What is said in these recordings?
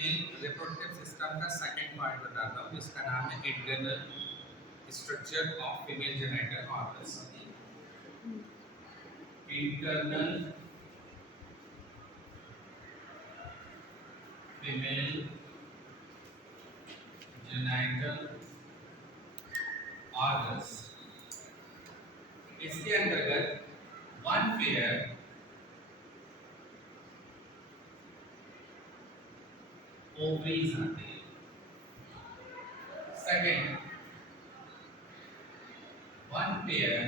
Female reproductive system का second part बताता हूँ जिसका नाम है internal structure of female genital organs. Internal female genital organs, इसके अंतर्गत वन पेयर ओवरीज आते हैं। Second, one pair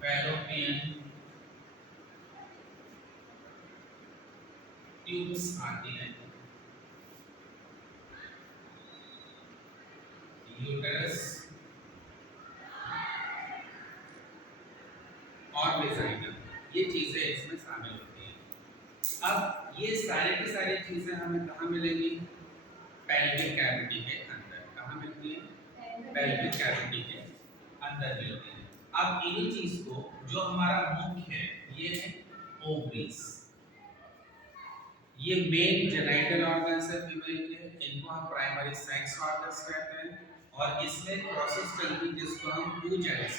fallopian tubes आती हैं। यूटरस और वेजाइना, ये चीजें इसमें शामिल होती हैं। अब ये सारी की सारी चीजें हमें कहाँ मिलेंगी? पेल्विक कैविटी के अंदर। कहाँ मिलती है? पेल्विक कैविटी के अंदर मिलती है। अब इन्हीं चीज को, जो हमारा मुख्य है, ये है ओवरीज। ये मेन जेनिटल ऑर्गन्स है फीमेल के, इनको हम प्राइमरी सेक्स ऑर्गन्स कहते हैं। और इसमें प्रोसेस चलती है जिसको हम oogenesis कहते हैं।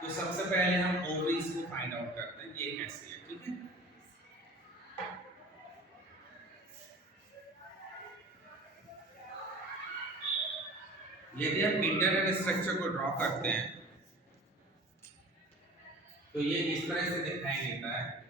तो सबसे पहले हम ओवरीज को फाइंड आउट करते हैं, ये कैसे है, ठीक है? यदि हम इंटरनल स्ट्रक्चर को ड्रॉ करते हैं तो ये इस तरह से दिखाई देता है।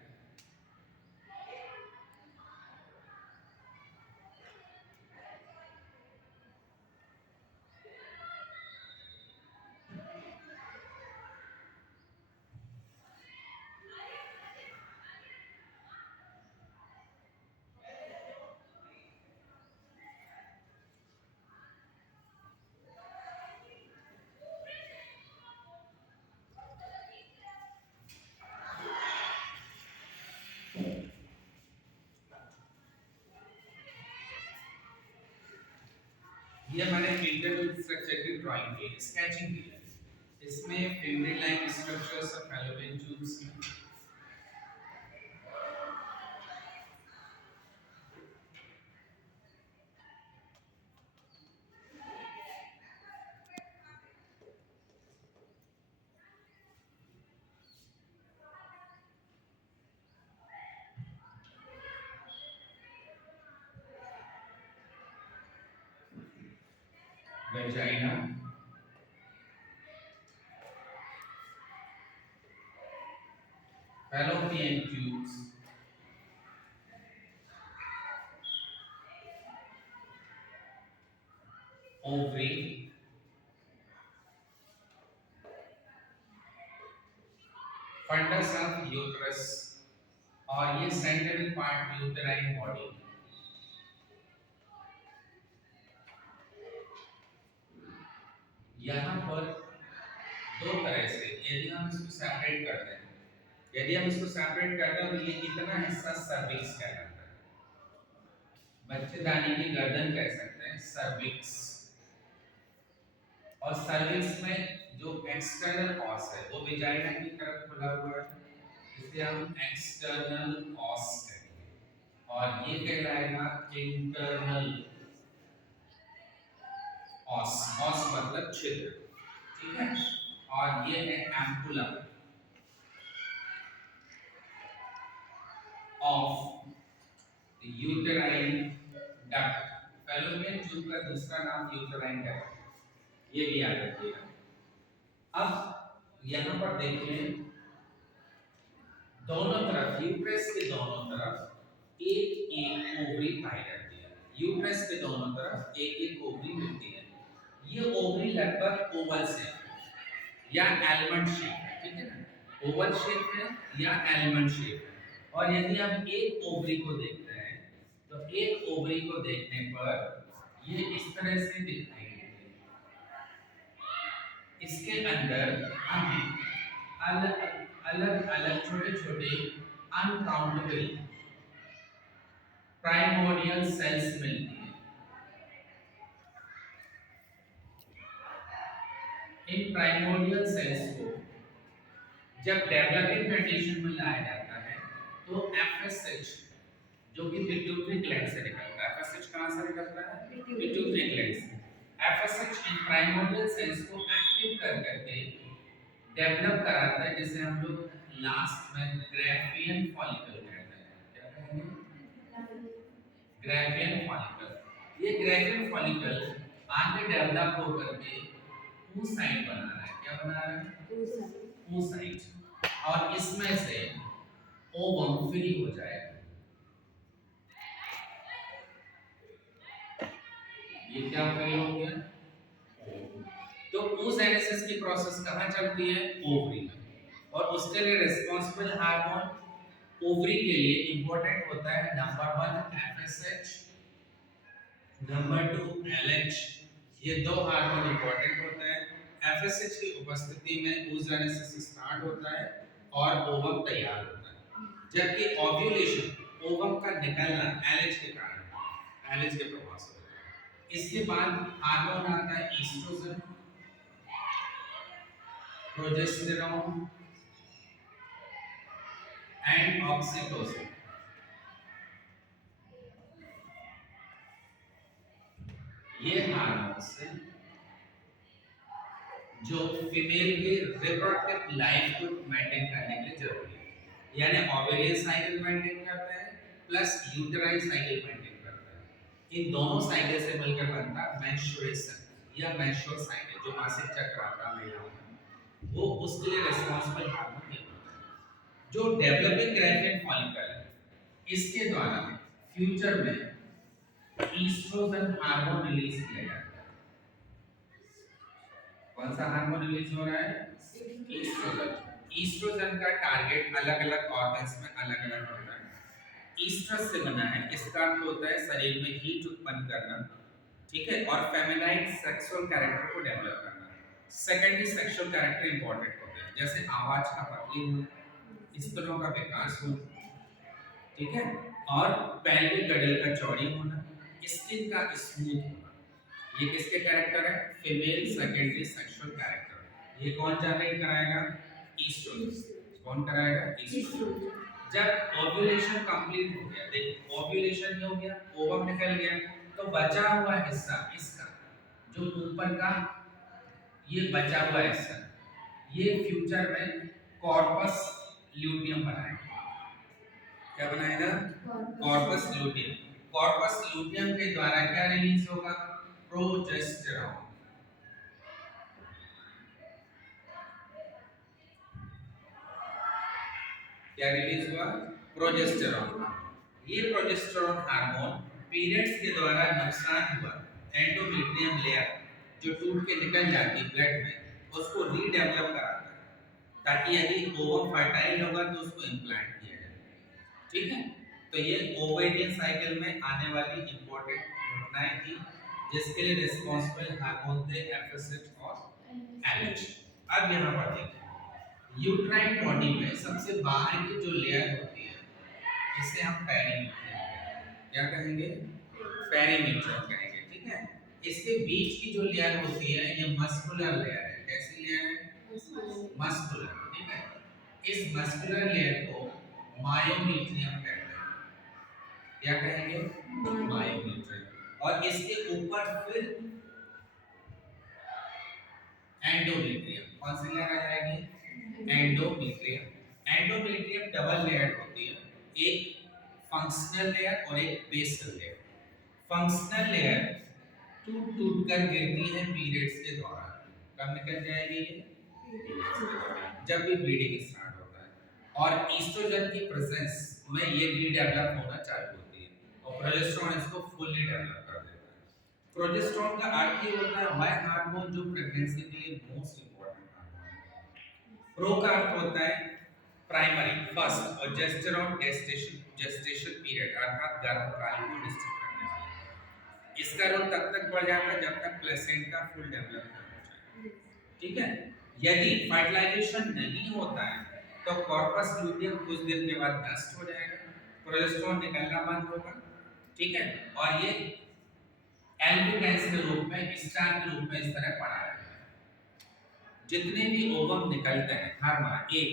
ये मैंने इंटरनल स्ट्रक्चर की ड्राइंग की, स्केचिंग की है। इसमें fimbriae line structures of fallopian tubes हैं। Vagina, fallopian tubes, ovary, fundus of uterus और ये सेंट्रल पार्ट यूटेराइन बॉडी। यहाँ पर दो तरह से, यदि हम इसको सेपरेट करते हैं, तो ये इतना हिस्सा सर्विक्स कहलाता है। बच्चेदानी की गर्दन कह सकते हैं सर्विक्स। और सर्विक्स में जो एक्सटर्नल ऑस है वो वेजाइना की तरफ खुला हुआ है, इसे हम एक्सटर्नल ऑस कहेंगे। और ये कहलाएगा इंटरनल ऑस। ऑस मतलब छिद्र, ठीक है? और ये है ampulla of uterine duct. Fallopian tube का दूसरा नाम यूटेराइन डक्ट, ये भी याद रखिएगा। अब यहाँ पर देखिए, दोनों तरफ, यूट्रस के दोनों तरफ एक एक ओवरी पाई जाती है। यूट्रस के दोनों तरफ एक एक ओवरी मिलती है। ये ओवरी लगभग ओवल शेप या एलमंड शेप है, ठीक है ना? ओवल शेप है या एलमंड शेप है। और यदि हम एक ओवरी को देखते हैं तो एक ओवरी को देखने पर ये इस तरह से दिखाई देती है। इसके अंदर हमें अलग अलग छोटे छोटे अनकाउंटेबल प्राइमोर्डियल सेल्स मिलती हैं। इन प्राइमोर्डियल सेल्स को जब डेवलपिंग कंडीशन में लाया जाता है तो एफएसएच, जो कि पिट्यूटरी ग्लैंड से निकलता है। एफएसएच कहां से निकलता है? पिट्यूटरी ग्लैंड से। एफएसएच इन प्राइमोर्डियल सेल्स को एक्टिव कर करके डेवलप कराता है, जिसे हम लोग लास्ट में ग्राफियन फॉलिकल कहते हैं। क्या कहेंगे? Graafian follicle. ये ग्राफियन फॉलिकल आगे डेवलप होकर के oocyte बना रहा है। क्या बना रहा है? oocyte। और इसमें से ओवम फ्री हो जाएगा। ये क्या फ्री हो गया? तो oocytosis की प्रोसेस कहाँ चलती है? ओवरी में। और उसके लिए रिस्पांसिबल हार्मोन ओवरी के लिए इंपॉर्टेंट होता है नंबर 1 एफएसएच, नंबर 2 एलएच। ये दो हार्मोन इंपॉर्टेंट होते हैं। एफएसएच की उपस्थिति में oocytosis स्टार्ट होता है और ओवम तैयार होता है, जबकि ओव्यूलेशन ओवम का निकलना एलएच के कारण, एलएच के प्रभाव से होता है। इसके बाद हार्मोन आता है ईस्ट्रोजन, प्रोजेस्टेरॉन एंड ऑक्सीटोसिन। ये हार्मोन्स जो फीमेल के रिप्रोडक्टिव लाइफ को मेंटेन करने के लिए जरूरी है, यानी ओवेरियन साइकिल मेंटेन करते हैं प्लस यूटेराइन साइकिल मेंटेन करते हैं। इन दोनों साइकिल से मिलकर बनता है मेंस्ट्रुएशन या मेंस्ट्रुअल साइकिल, जो मासिक चक्र आता है महिलाओं में, वो उसके लिए रिस्पांसिबल हार्मोन ये होता है। जो डेवलपिंग ग्राफियन फॉलिकल है, इसके द्वारा फ्यूचर में ईस्ट्रोजन हार्मोन रिलीज किया जाता है। कौन सा हार्मोन रिलीज हो रहा है? ईस्ट्रोजन। ईस्ट्रोजन का टारगेट अलग-अलग ऑर्गन्स में अलग-अलग होता है। ईस्ट्रस से बना है, इसका अर्थ होता है शरीर में हीट उत्पन्न करना, ठीक है, और फेमिनाइन सेक्सुअल कैरेक्टर को डेवलप करना। सेकेंडरी सेक्सुअल कैरेक्टर इंपॉर्टेंट होते हैं, जैसे आवाज का पतली होना, स्तनों का विकास होना, ठीक है, और पेल्विक गडल का चौड़ी होना, स्किन का स्मूथ होना। ये किसके कैरेक्टर है? Female secondary sexual character. ये कौन जनरेट कराएगा? ईस्ट्रोजन। कौन कराएगा? ईस्ट्रोजन। जब ओव्यूलेशन कंप्लीट हो गया, देखो ओव्यूलेशन हो गया, ओवम निकल गया, तो बचा हुआ हिस्सा इसका जो ऊपर का ये बचा हुआ हिस्सा, ये फ्यूचर में कॉर्पस ल्यूटियम बनाएगा। क्या बनाएगा? Corpus luteum. कॉर्पस ल्यूटियम के द्वारा क्या रिलीज होगा? प्रोजेस्टेरॉन। क्या रिलीज हुआ? प्रोजेस्टेरॉन। ये प्रोजेस्टेरॉन हार्मोन पीरियड्स के द्वारा नुकसान हुआ एंडोमेट्रियम लेयर जो टूट के निकल जाती है ब्लड में, उसको रीडेवलप कराता है, ताकि यदि ओवम फर्टाइल होगा तो उसको इम्प्लांट किया जाए। ठीक है, तो ये ओवेरियन साइकिल में आने वाली इंपॉर्टेंट घटनाएं थी, जिसके लिए रिस्पांसिबल हार्मोन थे एफएसएच और एलएच। अब यहाँ पर देखिए, यूट्राइन बॉडी में सबसे बाहर की जो लेयर होती है, इसे हम पेरीमीटर, क्या कहेंगे? पेरीमीटर कहेंगे, ठीक है। इसके बीच की जो लेयर होती है, ये मस्कुलर लेयर है। कैसी लेयर है? मस्कुलर, ठीक है। इस मस्कुलर लेयर को मायोमीट्रियम कहते हैं। क्या कहेंगे? मायोमीट्रियम। और इसके ऊपर फिर एंडोमेट्रियम। कौन सी लेयर आ जाएगी? एंडोमेट्रियम। एंडोमेट्रियम डबल लेयर होती है, एक फंक्शनल लेयर और एक बेसल लेयर। फंक्शनल लेयर टूट कर गिरती है पीरियड्स के दौरान। कब निकल जाएगी ये? जब भी ब्लीडिंग स्टार्ट होता है। और ईस्ट्रोजन की प्रेजेंस में ये रीडेवलप होना चालू होती है, और प्रोजेस्टेरॉन इसको फुल्ली डेवलप कर देता है। प्रोजेस्टेरॉन का अर्थ ही होता है वह हार्मोन जो प्रेगनेंसी के लिए मोस्ट इंपॉर्टेंट हार्मोन है। प्रो का अर्थ होता है प्राइमरी, फर्स्ट, और जेस्टेरॉन जेस्टेशन पीरियड अर्थात गर्भकाल को निश्चित करने वाला। इसका रोल तब तक बढ़ जाता है जब तक प्लेसेंटा फुल डेवलप ना हो जाए, ठीक है। यदि फर्टिलाइजेशन नहीं होता है तो कॉर्पस ल्यूटियम कुछ दिन के बाद नष्ट हो जाएगा, प्रोजेस्टेरॉन निकलना बंद होगा, ठीक है, और ये एल्बिकैंस के रूप में, स्टार के रूप में इस तरह पड़ा रहेगा। जितने भी ओवम निकलते हैं हर माह एक,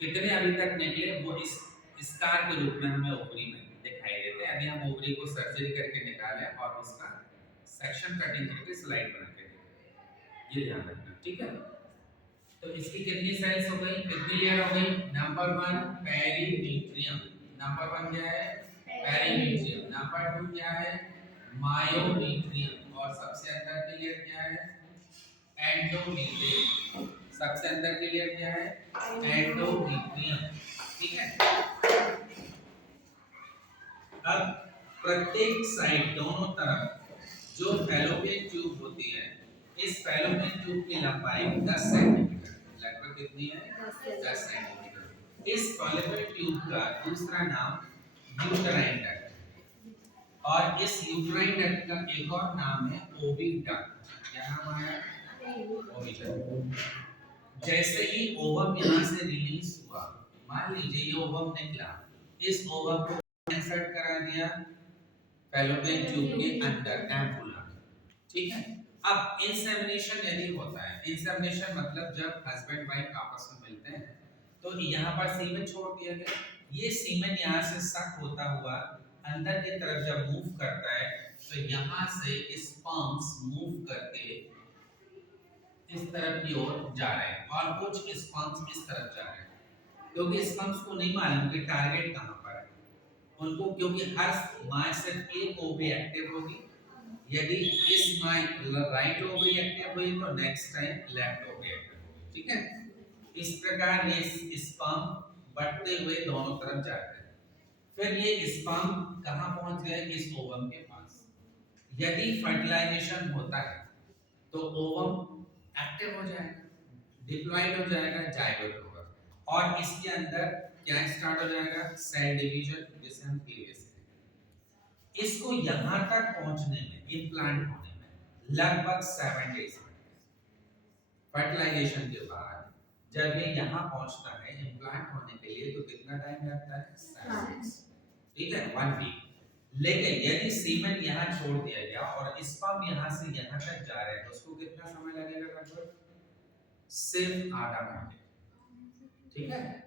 कितने अभी तक निकले वो इस स्टार के रूप में हमें ओवरी में दिखाई देते हैं, यदि हम ओवरी को सर्जरी करके निकालें और उसका सेक्शन कटिंग करके स्लाइड बना के दें। ये ध्यान रखना, ठीक है। तो इसकी कितनी सेल्स हो गई, कितनी लेयर हो गई? नंबर 1 पेरीमीट्रियम, नंबर 1 क्या है? पेरीमीट्रियम। नंबर 2 क्या है? मायोमीट्रियम। और सबसे अंदर की लेयर क्या है? एंडोमीट्रियम। सबसे अंदर की लेयर क्या है? एंडोमीट्रियम, ठीक है। अब प्रत्येक साइड दोनों तरफ जो फैलोपियन ट्यूब होती है, इस फैलोपियन ट्यूब की लंबाई 10 सेंटीमीटर, लगभग कितनी है? 10 सेंटीमीटर। इस फैलोपियन ट्यूब का दूसरा नाम यूटेराइन डक्ट है, और इस यूटेराइन डक्ट का एक और नाम है ओविडक्ट। क्या नाम है? ओविडक्ट। जैसे ही ओवम यहाँ से रिलीज हुआ, मान लीजिए ये ओवम निकला, इस ओवम को इंसर्ट करा दिया फैलोपियन ट्यूब के अंदर एम्पुला, ठीक है। अब इंसेमिनेशन यदि होता है, इंसेमिनेशन मतलब जब हस्बैंड वाइफ आपस में मिलते हैं तो यहाँ पर सीमेन छोड़ दिया गया, ये सीमेन यहाँ से सक होता हुआ अंदर की तरफ जब मूव करता है तो यहाँ से स्पर्म्स मूव करके इस तरफ की ओर जा रहे हैं, और कुछ स्पर्म्स इस तरफ जा रहे हैं, क्योंकि स्पर्म्स को नहीं मालूम कि टारगेट कहाँ पर है उनको, क्योंकि हर माँ सिर्फ एक ओवरी एक्टिव होगी। यदि इस माँ राइट ओवरी एक्टिव हुई तो next time left ovary active होगी, ठीक है। इस प्रकार ये स्पर्म बढ़ते हुए दोनों तरफ जाते हैं। फिर ये स्पर्म कहाँ पहुंच गए? इस ओवम के पास। यदि फर्टिलाइजेशन होता है तो ओवम एक्टिव हो जाएगा, डिप्लॉयड हो जाएगा, जाइगोट होगा, और इसके अंदर क्या स्टार्ट हो जाएगा? सेल डिवीजन, जिसे हम प्रीवियस इसको यहां तक पहुंचने में, इम्प्लांट होने में लगभग 7 डेज फर्टिलाइजेशन के बाद जब ये यहां पहुंचता है इम्प्लांट होने के लिए, तो कितना टाइम लगता है? 7 डेज, ठीक है, 1 वीक। लेकिन यदि सीमेन यहां छोड़ दिया गया और स्पर्म यहां से यहां तक जा रहे हैं तो उसको कितना समय लगेगा? लगभग सिर्फ आधा घंटे, ठीक है।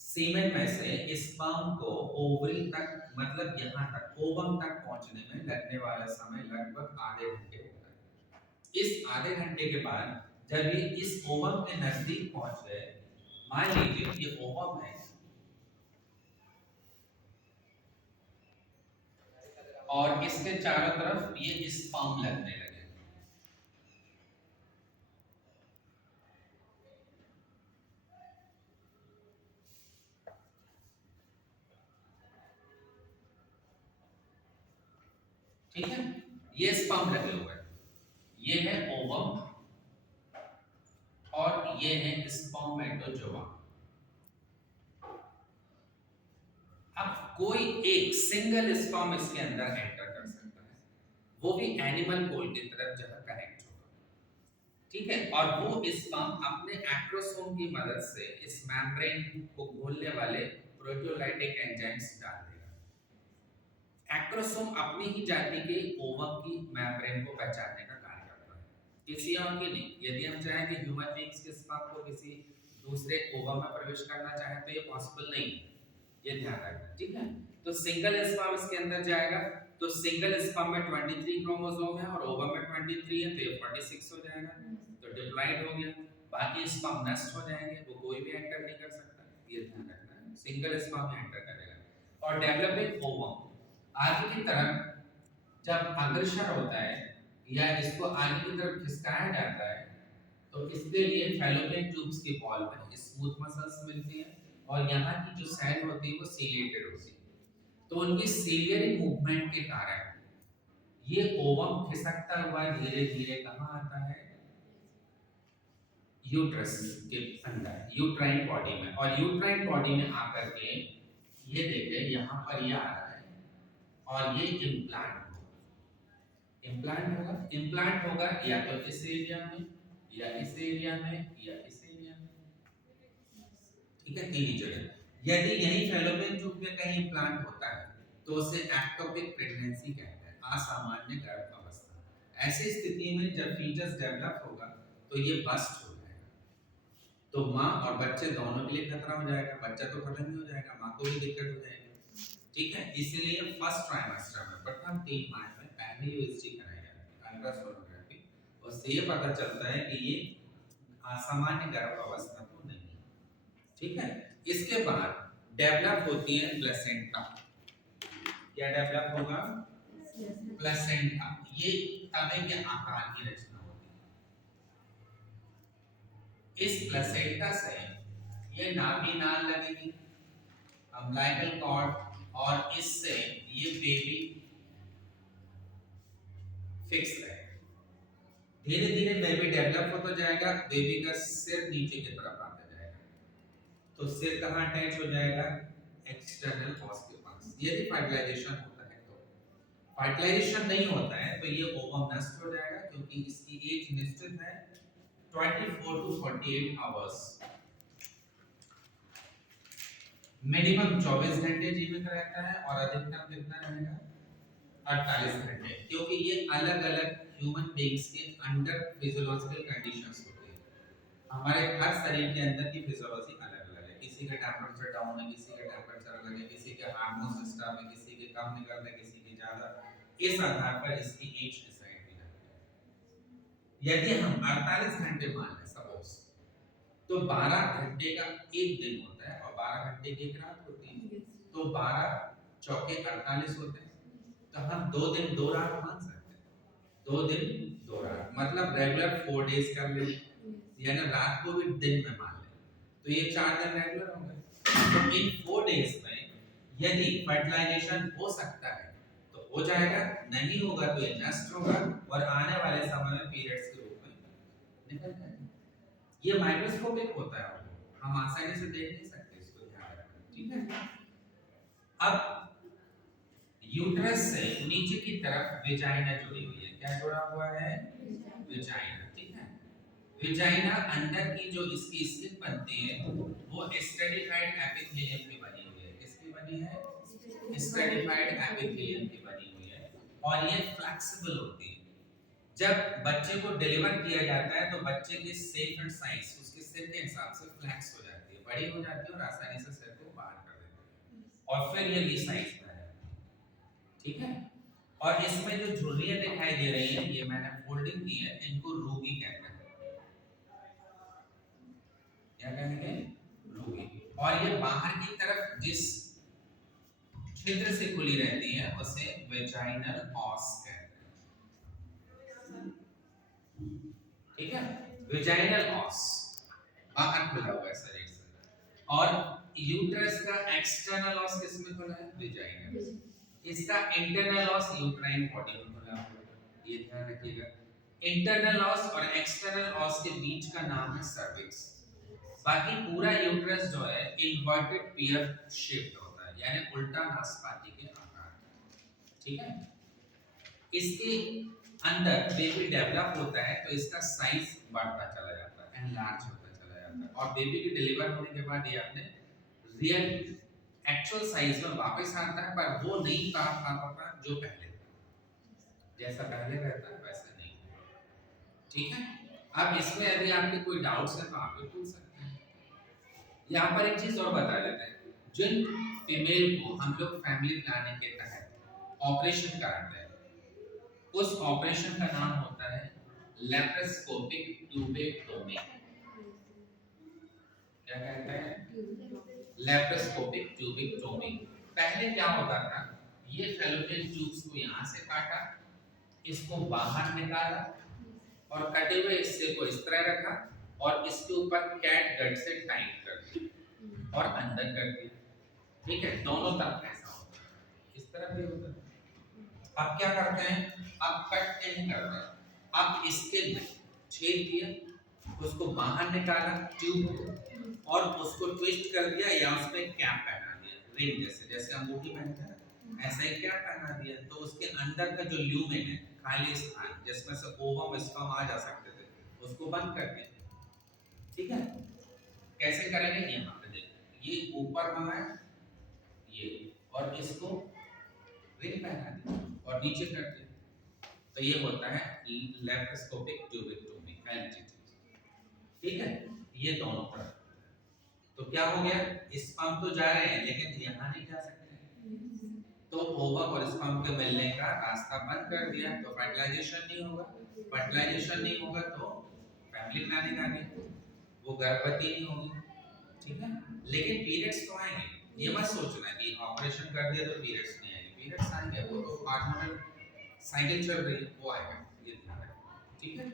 सीमेन में से स्पर्म को ओवरी तक, मतलब यहाँ तक ओवम तक पहुंचने में लगने वाला समय लगभग आधे घंटे होता है। इस आधे घंटे के बाद जब ये इस ओवम के नजदीक पहुंच गए, मान लीजिए ये ओवम है और इसके चारों तरफ ये स्पर्म लगने लगे, ठीक है। ये स्पर्म लगे हुए हैं, ये है ओवम और ये है स्पर्मेटोजोआ। अब कोई एक सिंगल स्पर्म इसके अंदर एंटर कर सकता है, वो भी एनिमल पोल की तरफ जहां कनेक्ट होगा, ठीक है। और वो स्पर्म अपने एक्रोसोम की मदद से इस मेम्ब्रेन को खोलने वाले प्रोटियोलाइटिक एंजाइम्स डाल देगा। एक्रोसोम अपनी ही जाति के ओवम की मेम्ब्रेन को पहचानने का कार्य करता है, किसी और की नहीं। यदि हम चाहें कि ह्यूमन बीइंग्स के स्पर्म को किसी दूसरे ओवम में प्रवेश करना चाहें तो ये पॉसिबल नहीं है, ये ध्यान रखना, ठीक है। तो सिंगल स्पर्म इसके अंदर जाएगा, तो सिंगल स्पर्म में 23 क्रोमोसोम है और ओवम में 23 है, तो ये 46 हो जाएगा, तो डिप्लॉयड हो गया। बाकी स्पर्म नष्ट हो जाएंगे, वो कोई भी एंटर नहीं कर सकता, ये ध्यान रखना है। सिंगल स्पर्म ही एंटर करेगा। और डेवलपिंग ओवम आगे की तरफ जब अग्रसर होता है या इसको आगे की तरफ खिसकाया जाता है, तो इसके लिए फैलोपियन ट्यूब्स की वॉल में स्मूथ मसल्स मिलती हैं, और यहाँ की जो सेल होती है वो सीलिएटेड होती है, तो उनकी सीलियरी मूवमेंट के कारण ये ओवम खिसकता हुआ धीरे धीरे कहाँ आता है? यूट्रस के अंदर, यूट्राइन बॉडी में। और यूट्राइन बॉडी में आकर के ये देखिए यहाँ पर ये आ रहा है और ये इम्प्लांट होगा। इम्प्लांट होगा या तो इस एरिया में या इस एरिया में या इस एरिया में, ठीक है, तीन जगह। यदि यही फैलोपियन ट्यूब में कहीं इम्प्लांट होता है तो उसे एक्टोपिक प्रेगनेंसी कहते हैं, असामान्य गर्भावस्था। ऐसी स्थिति में जब फीटस डेवलप होगा तो ये बस्ट हो जाएगा, तो माँ और बच्चे दोनों के लिए खतरा हो जाएगा। बच्चा तो खत्म ही हो जाएगा, माँ को भी दिक्कत हो जाएगी, ठीक है, इसलिए फर्स्ट ट्राइमेस्टर में प्रथम 3 माह में पहले यूएसजी कराई जाती है अल्ट्रासोनोग्राफी, उससे ये पता चलता है कि ये असामान्य गर्भ अवस्था तो नहीं है। ठीक है, इसके बाद डेवलप होती है प्लेसेंटा। क्या डेवलप होगा? प्लेसेंटा। ये तवे के आकार की रचना होती है। इस प्लेसेंटा से ये नाभि नाल लगेगी, अम्बिलिकल कॉर्ड, और इससे ये बेबी फिक्स रहेगा। धीरे धीरे बेबी डेवलप होता जाएगा, बेबी का सिर नीचे की तरफ आता जाएगा, तो सिर कहाँ अटैच हो जाएगा? एक्सटर्नल ऑस के पास। यदि फर्टिलाइजेशन होता है तो, फर्टिलाइजेशन नहीं होता है तो ये ओवम नष्ट हो जाएगा, क्योंकि इसकी एज निश्चित है 24 टू 48 आवर्स। मिनिमम 24 घंटे जीवित रहता है और अधिकतम कितना रहेगा? 48 घंटे, क्योंकि ये अलग अलग ह्यूमन बीइंग्स के अंडर फिजियोलॉजिकल कंडीशंस होते हैं। हमारे हर शरीर के अंदर की फिजियोलॉजी अलग अलग है, किसी का टेंपरेचर डाउन है, किसी का टेंपरेचर अलग है, किसी के हार्मोन सिस्टम है, किसी के कम निकलता है, किसी के ज्यादा। इस आधार पर इसकी एज डिसाइड की जाती है। यदि हम 48 घंटे मान लें सपोज, तो 12 घंटे का एक दिन होता है और 12 घंटे की एक रात होती है, तो 12 चौके 48 होते हैं, तो हम 2 दिन 2 रात मान सकते हैं। 2 दिन 2 रात मतलब रेगुलर 4 डेज कर ले, यानी रात को भी दिन में मान ले, तो ये 4 दिन रेगुलर हो गए। तो इन 4 डेज में यदि फर्टिलाइजेशन हो सकता है तो हो जाएगा, नहीं होगा तो ये नष्ट होगा और आने वाले समय में पीरियड्स के रूप में निकल जाएगा। ये माइक्रोस्कोपिक होता है, हम आसानी से देख नहीं सकते, इसको ध्यान रखना। ठीक है, अब यूट्रस से नीचे की तरफ वेजाइना जुड़ी हुई है। क्या जुड़ा हुआ है? वेजाइना। ठीक है, वेजाइना अंदर की जो इसकी स्किन बनती है वो स्ट्रेटिफाइड एपिथेलियम की बनी हुई है। किसकी बनी है? स्ट्रेटिफाइड एपिथेलियम की बनी हुई है, और ये फ्लेक्सिबल होती है। जब बच्चे को डिलीवर किया जाता है तो बच्चे की शेप एंड साइज उसके सिर के हिसाब से फ्लेक्स हो जाती है, बड़ी हो जाती है और आसानी से सिर को बाहर कर देती है, और फिर ये रिसाइज में आ जाती है। ठीक है, और इसमें जो झुर्रियां दिखाई दे रही हैं, ये मैंने फोल्डिंग की है, इनको रूगी कहते हैं। क्या कहेंगे? रूगी। और ये बाहर की तरफ जिस छिद्र से खुली रहती है उसे वेजाइनल ऑस कहते हैं। ठीक है, वेजाइनल ऑस बाहर खुला हुआ है शरीर से, और यूट्रस का एक्सटर्नल ऑस किसमें खुला है? वेजाइना। इसका इंटरनल ऑस यूट्राइन बॉडी में खुला हुआ है, ये ध्यान रखिएगा। इंटरनल ऑस और एक्सटर्नल ऑस के बीच का नाम है सर्विक्स। बाकी पूरा यूट्रस जो है इन्वर्टेड पियर शेप्ड होता है, यानी उल्टा नासपाती के आकार। ठीक है, इसके अंदर बेबी डेवलप होता है तो इसका साइज बढ़ता चला जाता है, एनलार्ज होता चला जाता है, और बेबी के डिलीवर होने के बाद ये अपने रियल एक्चुअल साइज में वापस आता है, पर वो नहीं पा पाता जो पहले था। जैसा पहले रहता है वैसा नहीं। ठीक है, अब इसमें यदि आपके कोई डाउट्स है तो आप भी पूछ सकते हैं। यहाँ पर एक चीज और बता देते हैं, जिन फीमेल को हम लोग फैमिली प्लानिंग के तहत ऑपरेशन कराते हैं उस ऑपरेशन का नाम होता है लैप्रोस्कोपिक ट्यूबेक्टोमी। क्या कहते हैं? Laparoscopic tubectomy. पहले क्या होता था, ये फैलोपियन ट्यूब्स को यहाँ से काटा, इसको बाहर निकाला और कटे हुए हिस्से को इस तरह रखा और इसके ऊपर कैट गट से टाइट कर दिया और अंदर कर दिया। ठीक है, दोनों तरफ ऐसा होता है, इस तरफ भी होता है। अब क्या करते हैं, अब कट नहीं करते, अब इसके छेद किया, उसको बाहर निकाला ट्यूब को, और उसको ट्विस्ट कर दिया या उसमें कैप पहना दिया, रिंग जैसे, जैसे अंगूठी पहनते हैं ऐसा ही कैप पहना दिया, तो उसके अंदर का जो ल्यूमेन है, खाली स्थान जिसमें से ओवम स्पर्म आ जा सकते थे, उसको बंद कर दिया। ठीक है, कैसे करेंगे? यहाँ पे देखिए, ये ऊपर में है ये, और इसको रिंग पहना दी और नीचे कर दिया, तो ये होता है लैप्रोस्कोपिक ट्यूबेक्टोमी, एलटीटी। ठीक है, ये दोनों तरफ। तो क्या हो गया, स्पर्म तो जा रहे हैं लेकिन यहाँ नहीं जा सकते, तो ओवा और स्पर्म के मिलने का रास्ता बंद कर दिया, तो फर्टिलाइजेशन नहीं होगा। फर्टिलाइजेशन नहीं होगा तो फैमिली प्लानिंग आ गई, वो गर्भवती नहीं होगी, ठीक है। लेकिन पीरियड्स तो आएंगे, ये मत सोचना कि ऑपरेशन कर दिया तो पीरियड्स नहीं आएंगे, पीरियड्स आएंगे, वो तो हार्मोनल साइकिल चल रही है, वो आएगा, ये ध्यान रखना, ठीक है।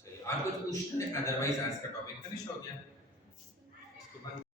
चलिए, और कुछ पूछना है? अदरवाइज आज का टॉपिक फिनिश हो गया।